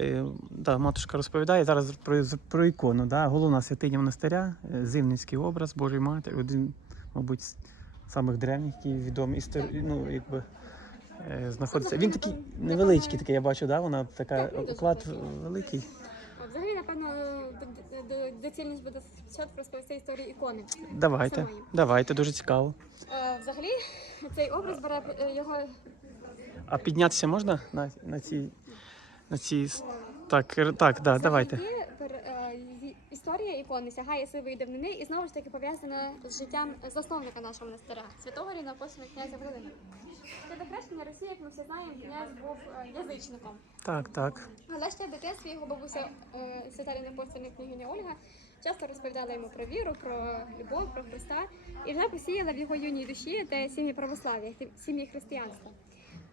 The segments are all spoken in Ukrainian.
Е, да, матушка розповідає зараз про, про ікону. Да? Головна святиня монастиря, е, Зимницький образ Божої Матері, один, мабуть, з самих древніх, який відомий історії, ну, якби, е, знаходиться. Він такий невеличкий, такий, я бачу, да? вона така Так, оклад великий. Взагалі, напевно, до- до- доцільність буде спочатку розповісти історію ікони. Давайте, Самої. давайте, дуже цікаво. Е, Взагалі, цей образ бере його А піднятися можна на, на цій. На цій... Так, так, да, давайте. Пер- е, ї- Історія ікони сягає сивої давнини і знову ж таки пов'язана з життям засновника нашого монастиря, святого рівноапостольного князя Володимира. Ще до хрещення Росії, як ми всі знаємо, князь був е, язичником. Так, так. Але ще в дитинстві його бабуся е, свята рівноапостольна княгиня Ольга часто розповідала йому про віру, про любов, про Христа, і вже посіяла в його юній душі те сім'ї православ'я, сім'ї християнства.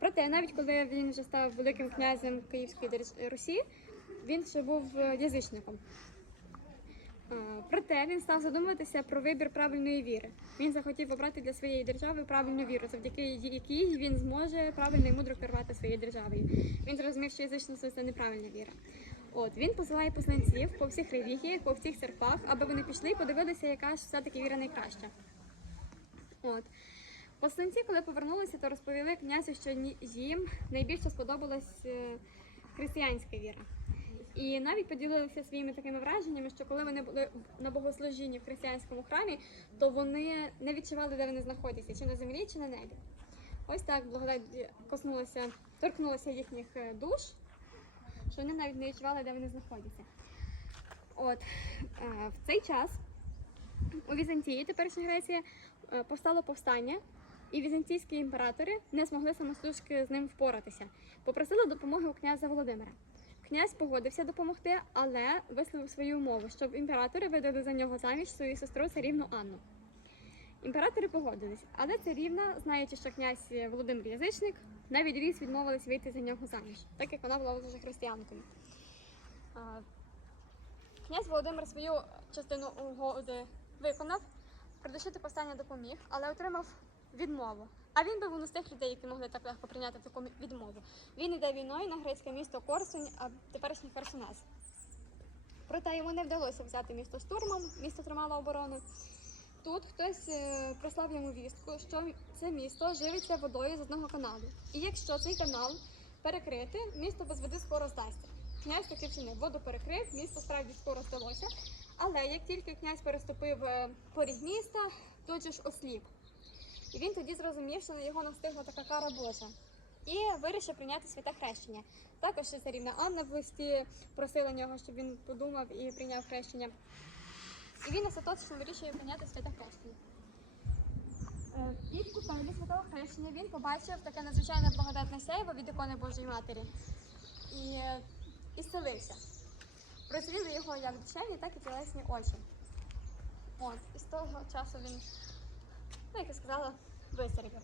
Проте, навіть коли він вже став великим князем Київської Русі, він ще був е, язичником. Проте він став задумуватися про вибір правильної віри. Він захотів обрати для своєї держави правильну віру, завдяки якій він зможе правильно і мудро керувати своєю державою. Він зрозумів, що язичництво це неправильна віра. От він посилає посланців по всіх релігіях, по всіх церквах, аби вони пішли і подивилися, яка ж все-таки віра найкраща. От. Посланці, коли повернулися, то розповіли князю, що їм найбільше сподобалась е, християнська віра. І навіть поділилися своїми такими враженнями, що коли вони були на богослужінні в християнському храмі, то вони не відчували, де вони знаходяться, чи на землі, чи на небі. Ось так благодать коснулася, торкнулася їхніх е, душ, що вони навіть не відчували, де вони знаходяться. От е, в цей час у Візантії, теперішня Греція, повстало повстання, і візантійські імператори не змогли самостужки з ним впоратися. Попросили допомоги у князя Володимира. Князь погодився допомогти, але висловив свою умову, щоб імператори видали за нього заміж свою сестру царівну Анну. Імператори погодились, але царівна, знаючи, що князь Володимир язичник, навіть ріс відмовились вийти за нього заміж, так як вона була вже християнкою. Князь Володимир свою частину угоди виконав, придушити повстання допоміг, але отримав відмову. А він був не з тих людей, які могли так легко прийняти таку відмову. Він йде війною на грецьке місто Корсунь, а теперішній Херсонес. Проте йому не вдалося взяти місто штурмом, місто тримало оборону. Тут хтось е, прислав йому вістку, що це місто живиться водою з одного каналу. І якщо цей канал перекрити, місто без води скоро здасться. Князь таки вчинив, воду перекрив, місто справді скоро здалося. Але як тільки князь переступив е, поріг міста, тут же ж осліп. І він тоді зрозумів, що на його настигла така кара Божа. І вирішив прийняти святе хрещення. Також царівна Анна в листі просила нього, щоб він подумав і прийняв хрещення. І він остаточно вирішує прийняти святе хрещення. Е, І в купелі святого хрещення він побачив таке надзвичайне благодатне сяйво від ікони Божої Матері і, е, і зцілився. Прозріли його як душевні, так і тілесні очі. От, і з того часу він, ну як я сказала, виздоровів.